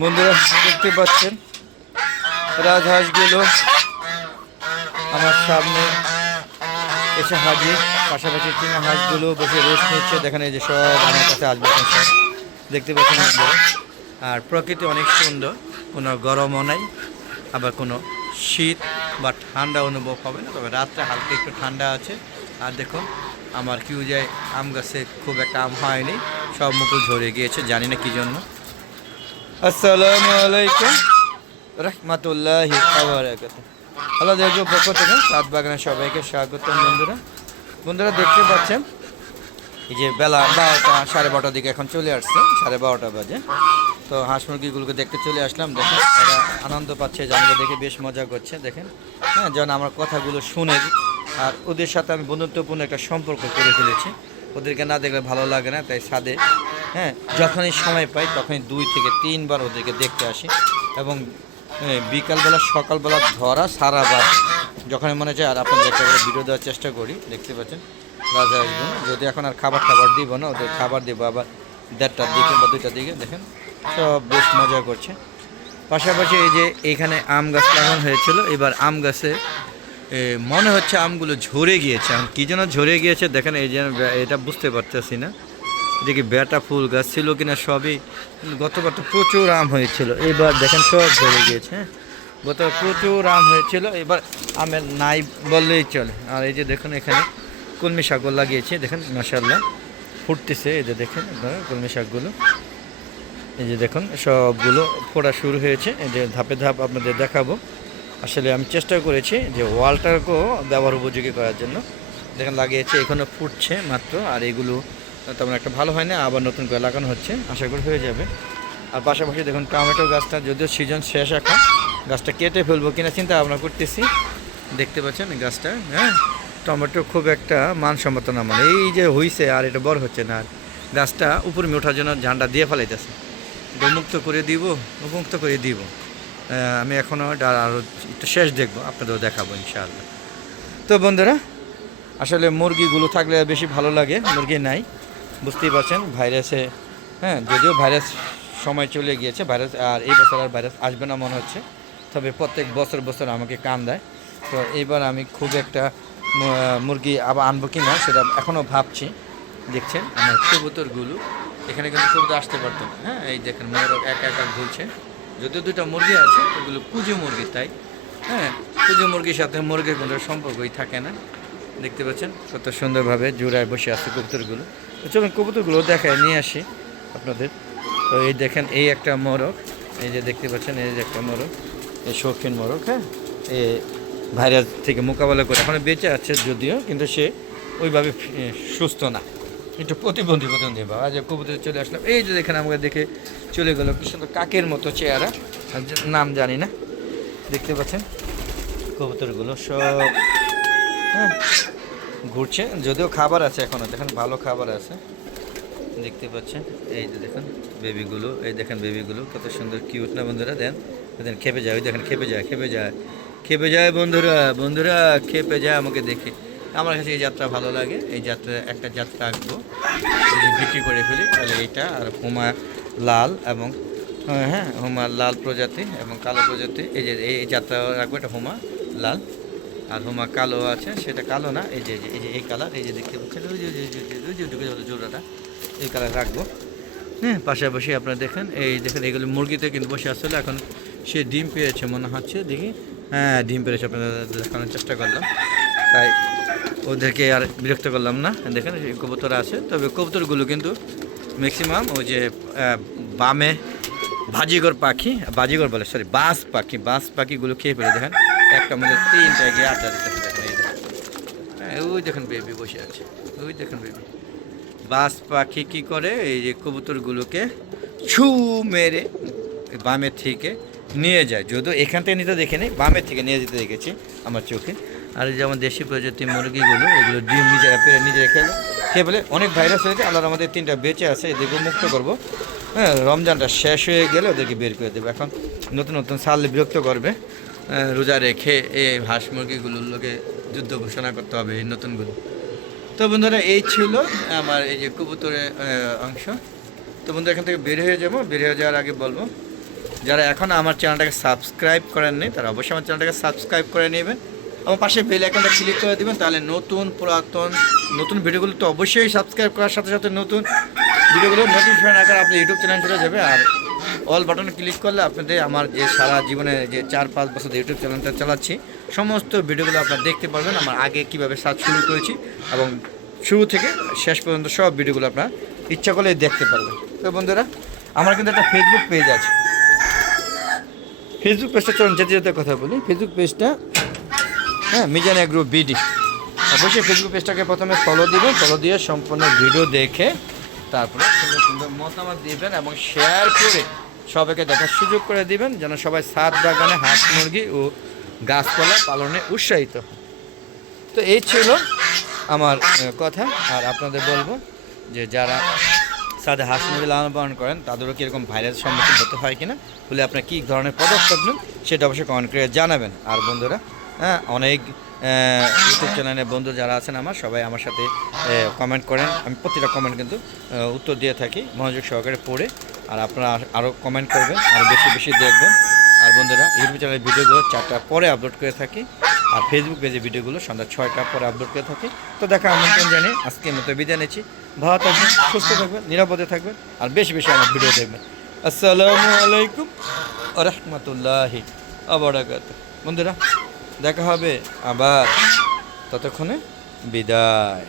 বন্ধুরা দেখতে পাচ্ছেন রাজহাঁসগুলো আমার সামনে এসে হাজির। পাশাপাশি চীনা হাঁসগুলো বসে রেস্ট নিচ্ছে। দেখেন এই যে সব আমার কাছে আসবে সব দেখতে পাচ্ছেন বন্ধুরা। আর প্রকৃতি অনেক সুন্দর, কোনো গরমও নাই, আবার কোনো শীত বা ঠান্ডা অনুভব হবে না, তবে রাত্রে হালকা একটু ঠান্ডা আছে। আর দেখুন আমার কিউজায় আম গাছে খুব একটা আম হয়নি, সব মুকুল ঝরে গিয়েছে, জানি না কী জন্য। আসসালামু আলাইকুম রহমতুল্লাহি ওয়া বারাকাতুহু। হ্যালো দেখো পক্ষ থেকে সাত বাগানে সবাইকে স্বাগতম। বন্ধুরা দেখতে পাচ্ছেন এই যে বেলা 12টা 12:30 দিকে এখন চলে আসছে, 12:30 বাজে। তো হাঁস মুরগিগুলোকে দেখতে চলে আসলাম। দেখেন এরা আনন্দ পাচ্ছে, জানকে দেখে বেশ মজা করছে। দেখেন হ্যাঁ, যেন আমার কথাগুলো শুনে, আর ওদের সাথে আমি বন্ধুত্বপূর্ণ একটা সম্পর্ক করে ফেলেছি। ওদেরকে না দেখলে ভালো লাগে না, তাই ছাদে হ্যাঁ যখনই সময় পাই তখনই 2 থেকে 3 বার ওদেরকে দেখতে আসি। এবং বিকালবেলা সকালবেলা ধরা সারা বার যখনই মনে চায় আর আপনাদের একটা করে ভিডিও দেওয়ার চেষ্টা করি। দেখতে পাচ্ছেন রাজা আসবেন, যদি এখন আর খাবার দিব না, ওদের খাবার দেবো আবার 1:30টার দিকে বা 2টার দিকে। দেখেন সব বেশ মজা করছে। পাশাপাশি এই যে এইখানে আম গাছ লাগানো হয়েছিল, এবার আম গাছে মনে হচ্ছে আমগুলো ঝরে গিয়েছে। এখন কী জন্য ঝরে গিয়েছে দেখেন, এই যে এটা বুঝতে পারতেছি না, এটা কি বেটা ফুল গাছ ছিল কিনা সবই। গতবার তো প্রচুর আম হয়েছিল, এবার দেখেন সব ঝরে গিয়েছে। হ্যাঁ গত প্রচুর আম হয়েছিল, এবার আমের নাই বললেই চলে। আর এই যে দেখুন এখানে কলমি শাকও লাগিয়েছে, দেখেন মাশাআল্লাহ ফুটতেছে। এই যে দেখেন আপনারা কলমি শাকগুলো, এই যে দেখুন সবগুলো ফোটা শুরু হয়েছে। এই যে ধাপে ধাপ আপনাদের দেখাবো। আসলে আমি চেষ্টা করেছি যে ওয়ালটাকেও ব্যবহার উপযোগী করার জন্য। দেখেন লাগিয়েছে, এখনও ফুটছে মাত্র, আর এগুলো তেমন একটা ভালো হয় না, আবার নতুন করে লাগানো হচ্ছে, আশা করি হয়ে যাবে। আর পাশাপাশি দেখুন টমেটো গাছটা যদিও সিজন শেষ, এখন গাছটা কেটে ফেলবো কিনা চিন্তা ভাবনা করতেছি। দেখতে পাচ্ছেন গাছটা, হ্যাঁ টমেটো খুব একটা মানসম্মত না, মানে এই যে হইছে আর এটা বড় হচ্ছে না। আর গাছটা উপরে ওঠার জন্য ঝান্ডা দিয়ে ফেলাইতেছে, এটা মুক্ত করে দিব। আমি এখনও আরও একটু শেষ দেখবো, আপনাদেরও দেখাবো ইনশাআল্লাহ। তো বন্ধুরা আসলে মুরগিগুলো থাকলে বেশি ভালো লাগে, মুরগি নাই বুঝতেই পারছেন ভাইরাসে। হ্যাঁ যদিও ভাইরাস সময় চলে গিয়েছে, ভাইরাস আর এই বছর আর ভাইরাস আসবে না মনে হচ্ছে, তবে প্রত্যেক বছর আমাকে কান দেয়। তো এইবার আমি খুব একটা মুরগি আবার আনবো কি না সেটা এখনও ভাবছি। দেখছেন আমার কবুতরগুলো, এখানে কিন্তু কবুতর আসতে পারতো না। হ্যাঁ এই দেখেন মোরগ একা ঘুরছে, যদিও 2টা মুরগি আছে, ওগুলো কুজো মুরগি, তাই হ্যাঁ কুজো মুরগির সাথে মুরগির কোনো সম্পর্কই থাকে না। দেখতে পাচ্ছেন কত সুন্দরভাবে জোড়ায় বসে আছে কবুতরগুলো। তো চলুন কবুতরগুলো দেখায় নিয়ে আসি আপনাদের। তো এই দেখেন এই একটা মোরগ, এই যে দেখতে পাচ্ছেন এই যে একটা মোরগ, এই শৌখিন মোরগ। হ্যাঁ এ ভাইরাস থেকে মোকাবেলা করে এখন বেঁচে আছে যদিও, কিন্তু সে ওইভাবে সুস্থ না, একটু প্রতিবন্ধী বা আজ কবুতর চলে আসলাম। এই যে দেখেন আমাকে দেখে চলে গেল, কি সুন্দর কাকের মতো চেহারা, নাম জানি না। দেখতে পাচ্ছেন কবুতরগুলো সব হ্যাঁ ঘুরছে, যদিও খাবার আছে এখনও, দেখেন ভালো খাবার আছে। দেখতে পাচ্ছেন এই যে দেখেন বেবিগুলো, এই দেখেন বেবিগুলো কত সুন্দর কিউট না বন্ধুরা। দেখেন খেপে যায়, ওই দেখেন খেপে যায় বন্ধুরা খেপে যায় আমাকে দেখে। আমার কাছে এই যাত্রা ভালো লাগে, এই যাত্রা একটা যাত্রা আঁকবো, যদি বিক্রি করে ফেলি তাহলে এইটা। আর হুমা লাল এবং হ্যাঁ হুমা লাল প্রজাতি এবং কালো প্রজাতি, এই যে এই যাত্রা রাখবো, এটা হুমা লাল। আর হুমা কালো আছে, সেটা কালো না, এই যে এই কালার, এই যে দেখতে পাচ্ছেন ওই যে জোড়াটা, এই কালার রাখবো। হ্যাঁ পাশাপাশি আপনারা দেখেন এই দেখেন এইগুলো মুরগিতে কিন্তু বসে আসলে এখন সে ডিম পেয়েছে মনে হচ্ছে, দেখি হ্যাঁ ডিম পেয়েছে, আপনাদের দেখানোর চেষ্টা করলাম, তাই ওদেরকে আর বিরক্ত করলাম না। দেখেন কবুতর আছে, তবে কবুতরগুলো কিন্তু ম্যাক্সিমাম ওই যে বামে বাজিগর বলে বাস পাখিগুলো খেয়ে ফেলে। দেখেন একটা মধ্যে 3টা গিয়ে আড্ডা দিতে দেখেন, এই দেখেন হ্যাঁ ওই দেখেন বেবি বসে আছে, ওই দেখেন বেবি। বাস পাখি কী করে, এই যে কবুতরগুলোকে ছু মেরে বামের থেকে নিয়ে যায়, যদিও এখান থেকে নিতে দেখে নেই, বামের থেকে নিয়ে যেতে দেখেছি আমার চোখে। আর যেমন দেশি প্রজাতির মুরগিগুলো, এগুলো ডিম নিজে খেয়ে ফেলে। অনেক ভাইরাস হয়েছে, আল্লাহর আমাদের 3টা বেঁচে আছে, এদেরকে মুক্ত করবো। হ্যাঁ রমজানটা শেষ হয়ে গেলে ওদেরকে বের করে দেবো। এখন নতুন ছাড়লে বিরক্ত করবে, রোজা রেখে এই হাঁস মুরগিগুলোর লোকে যুদ্ধ ঘোষণা করতে হবে এই নতুনগুলো। তো বন্ধুরা এই ছিল আমার এই যে কবুতরের অংশ। তো বন্ধু এখান থেকে বের হয়ে যাওয়ার আগে বলবো যারা এখনও আমার চ্যানেলটাকে সাবস্ক্রাইব করেননি তারা অবশ্যই আমার চ্যানেলটাকে সাবস্ক্রাইব করে নেবেন। আমার পাশে বেল আইকনটা ক্লিক করে দেবেন, তাহলে নতুন ভিডিওগুলো তো অবশ্যই সাবস্ক্রাইব করার সাথে সাথে নতুন ভিডিওগুলো নোটিফিকেশন আকারে আপনার ইউটিউব চ্যানেল চলে যাবে। আর অল বাটনে ক্লিক করলে আপনাদের আমার যে সারা জীবনে যে 4-5 বছর ইউটিউব চ্যানেলটা চালাচ্ছি সমস্ত ভিডিওগুলো আপনারা দেখতে পারবেন। আমার আগে কীভাবে সার্চ শুরু করেছি এবং শুরু থেকে শেষ পর্যন্ত সব ভিডিওগুলো আপনারা ইচ্ছা করলে দেখতে পারবেন। তো বন্ধুরা, আমার কিন্তু একটা ফেসবুক পেজ আছে। ফেসবুক পেজটা চলুন যেতে যেতে কথা বলি। ফেসবুক পেজটা মিজান এগ্রো বিডি। অবশ্যই ফেসবুক পেজটাকে প্রথমে ফলো দিবেন, ফলো দিয়ে সম্পূর্ণ ভিডিও দেখে তারপরে সুন্দর সুন্দর মতামত দিবেন এবং শেয়ার করে সবাইকে দেখার সুযোগ করে দিবেন, যেন সবাই ছাদ বাগানে হাঁস মুরগি ও গাছপালা পালনে উৎসাহিত হয়। তো এই ছিল আমার কথা। আর আপনাদের বলবো যে যারা ছাদে হাঁস মুরগি লালন পালন করেন তাদেরও কীরকম ভাইরাসের সম্মুখীন হতে হয় কিনা, বলে আপনার কী ধরনের পদক্ষেপ নেন সেটা অবশ্যই কমেন্ট করে জানাবেন। আর বন্ধুরা, অনেক ইউটিউব চ্যানেলের বন্ধু যারা আছেন আমার সবাই আমার সাথে কমেন্ট করেন। আমি প্রতিটা কমেন্ট কিন্তু উত্তর দিয়ে থাকি মনোযোগ সহকারে পড়ে। আর আপনারা আরও কমেন্ট করবেন, আরও বেশি বেশি দেখবেন। আর বন্ধুরা, ইউটিউব চ্যানেলের ভিডিওগুলো 4টার পরে আপলোড করে থাকি, আর ফেসবুক পেজে ভিডিওগুলো সন্ধ্যা 6টার পরে আপলোড করে থাকি। তো দেখা আমন্ত্রণ জানিয়ে আজকের মতো বিদায় নিচ্ছি। ভালো থাকবেন, সুস্থ থাকবেন, নিরাপদে থাকবেন, আর বেশি বেশি আমার ভিডিও দেখবেন। আসসালামু আলাইকুম ওয়া রাহমাতুল্লাহি ওয়া বারাকাতুহু। বন্ধুরা, দেখা হবে আবার, ততক্ষণে বিদায়।